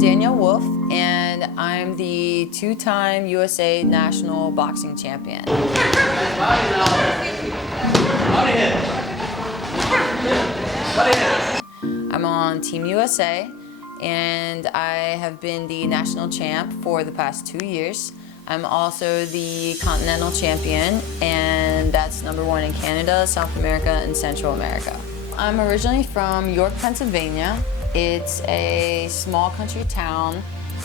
Danyelle Wolf, and I'm the two-time USA National Boxing Champion. I'm on Team USA, and I have been the national champ for the past 2 years. I'm also the Continental champion, and that's #1 in Canada, South America, and Central America. I'm originally from York, Pennsylvania. It's a small country town,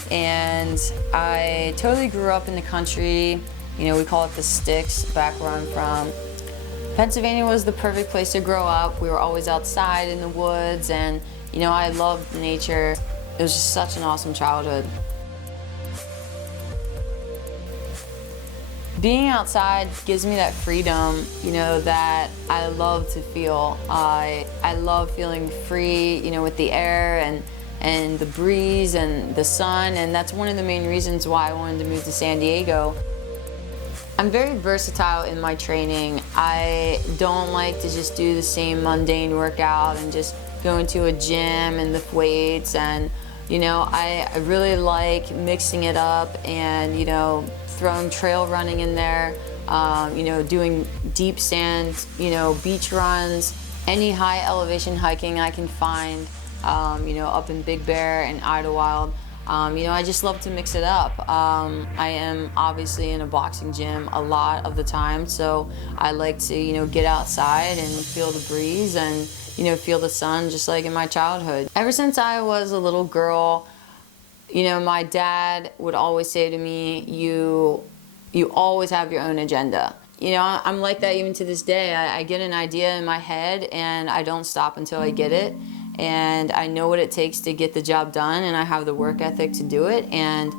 and I totally grew up in the country. You know, we call it the sticks back where I'm from. Pennsylvania was the perfect place to grow up. We were always outside in the woods, and you know, I loved nature. It was just such an awesome childhood. Being outside gives me that freedom, you know, that I love to feel. I love feeling free, you know, with the air and the breeze and the sun, and that's one of the main reasons why I wanted to move to San Diego. I'm very versatile in my training. I don't like to just do the same mundane workout and just go into a gym and lift weights, and you know, I really like mixing it up and, you know, throwing trail running in there, you know, doing deep sand, you know, beach runs, any high elevation hiking I can find, you know, up in Big Bear and Idlewild. You know, I just love to mix it up. I am obviously in a boxing gym a lot of the time, so I like to, you know, get outside and feel the breeze and, you know, feel the sun just like in my childhood. Ever since I was a little girl, you know, my dad would always say to me, you always have your own agenda. You know, I'm like that even to this day. I get an idea in my head and I don't stop until I get it. And I know what it takes to get the job done, and I have the work ethic to do it, and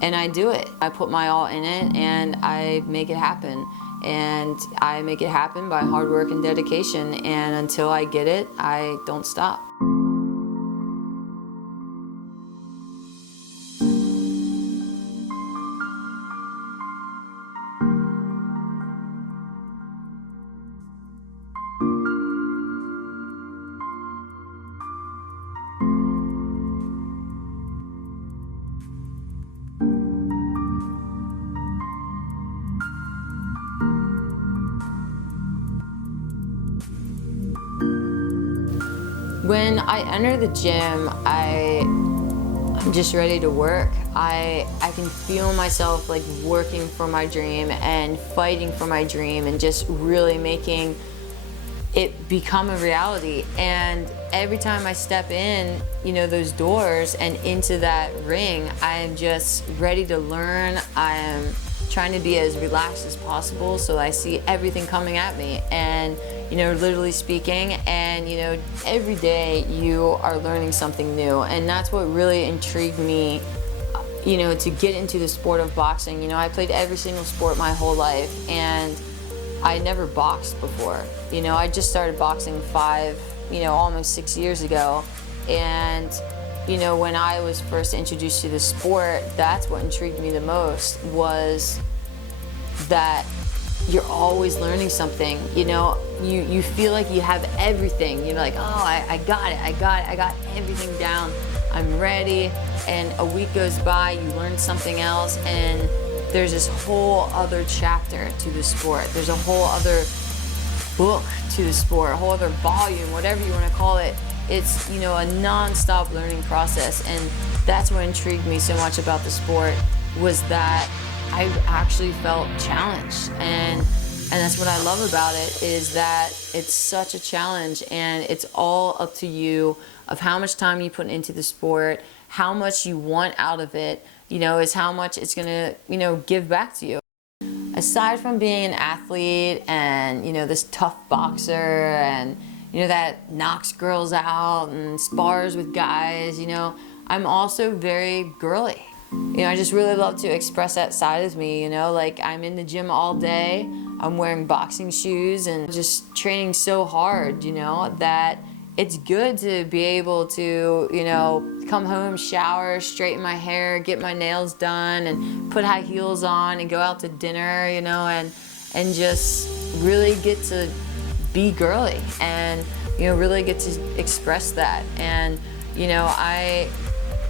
I do it. I put my all in it and I make it happen. And I make it happen by hard work and dedication, and until I get it, I don't stop. When I enter the gym, I'm just ready to work. I can feel myself like working for my dream and fighting for my dream and just really making it become a reality. And every time I step in, you know, those doors and into that ring, I am just ready to learn. I am trying to be as relaxed as possible so I see everything coming at me, and you know, literally speaking, and you know, every day you are learning something new, and that's what really intrigued me, you know, to get into the sport of boxing. You know, I played every single sport my whole life, and I never boxed before. You know, I just started boxing almost 6 years ago, and you know, when I was first introduced to the sport, that's what intrigued me the most, was that you're always learning something. You know, you feel like you have everything. You're like, oh, I got it, I got everything down, I'm ready. And a week goes by, you learn something else, and there's this whole other chapter to the sport. There's a whole other book to the sport, a whole other volume, whatever you want to call it. It's, you know, a non-stop learning process, and that's what intrigued me so much about the sport, was that I actually felt challenged, and that's what I love about it, is that it's such a challenge, and it's all up to you of how much time you put into the sport, how much you want out of it, you know, is how much it's gonna, you know, give back to you. Aside from being an athlete and, you know, this tough boxer and, you know, that knocks girls out and spars with guys, you know, I'm also very girly. You know, I just really love to express that side of me, you know, like I'm in the gym all day, I'm wearing boxing shoes and just training so hard, you know, that it's good to be able to, you know, come home, shower, straighten my hair, get my nails done, and put high heels on and go out to dinner, you know, and just really get to be girly and, you know, really get to express that. And, you know,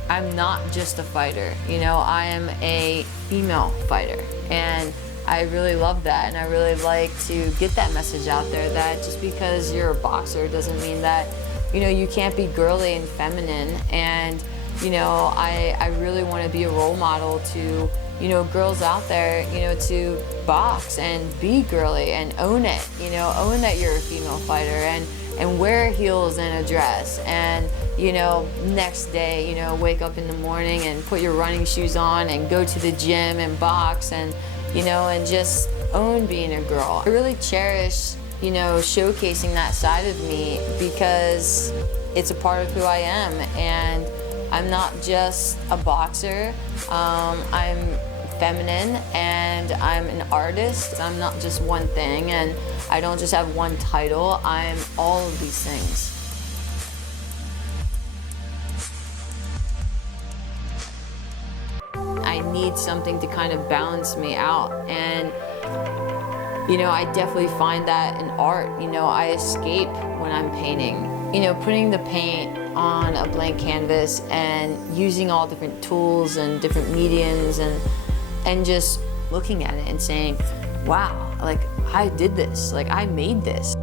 I'm not just a fighter, you know, I am a female fighter. And I really love that, and I really like to get that message out there that just because you're a boxer doesn't mean that, you know, you can't be girly and feminine. And, you know, I really want to be a role model to, you know, girls out there, you know, to box and be girly and own it, you know, own that you're a female fighter, and wear heels and a dress, and, you know, next day, you know, wake up in the morning and put your running shoes on and go to the gym and box, and, you know, and just own being a girl. I really cherish, you know, showcasing that side of me because it's a part of who I am, and I'm not just a boxer. I'm feminine, and I'm an artist. I'm not just one thing, and I don't just have one title. I'm all of these things. I need something to kind of balance me out, and you know, I definitely find that in art. You know, I escape when I'm painting. You know, putting the paint on a blank canvas and using all different tools and different mediums, and just looking at it and saying, wow, like I did this, like I made this.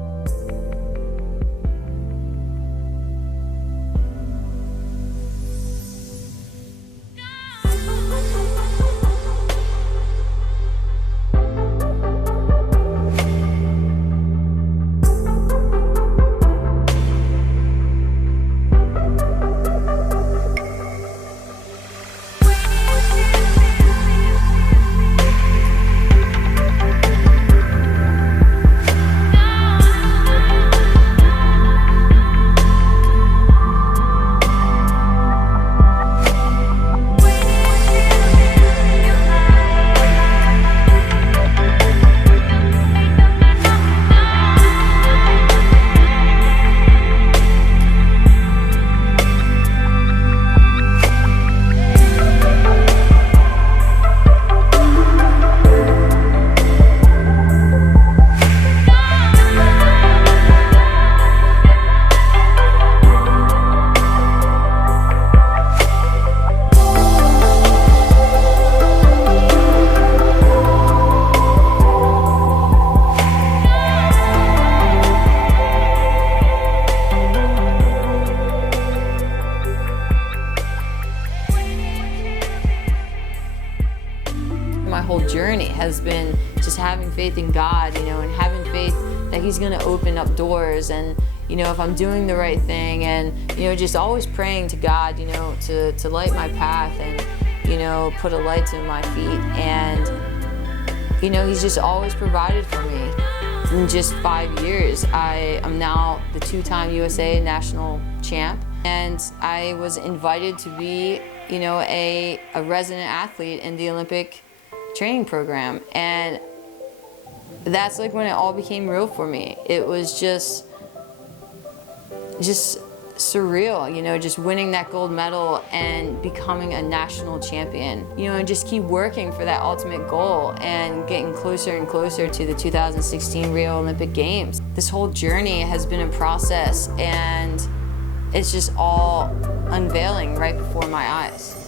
My whole journey has been just having faith in God, you know, and having faith that He's gonna open up doors, and, you know, if I'm doing the right thing, and, you know, just always praying to God, you know, to light my path and, you know, put a light to my feet. And, you know, He's just always provided for me. In just 5 years, I am now the 2-time USA national champ, and I was invited to be, you know, a resident athlete in the Olympic training program. And that's like when it all became real for me. It was just surreal, you know, just winning that gold medal and becoming a national champion, you know, and just keep working for that ultimate goal and getting closer and closer to the 2016 Rio Olympic Games. This whole journey has been a process, and it's just all unveiling right before my eyes.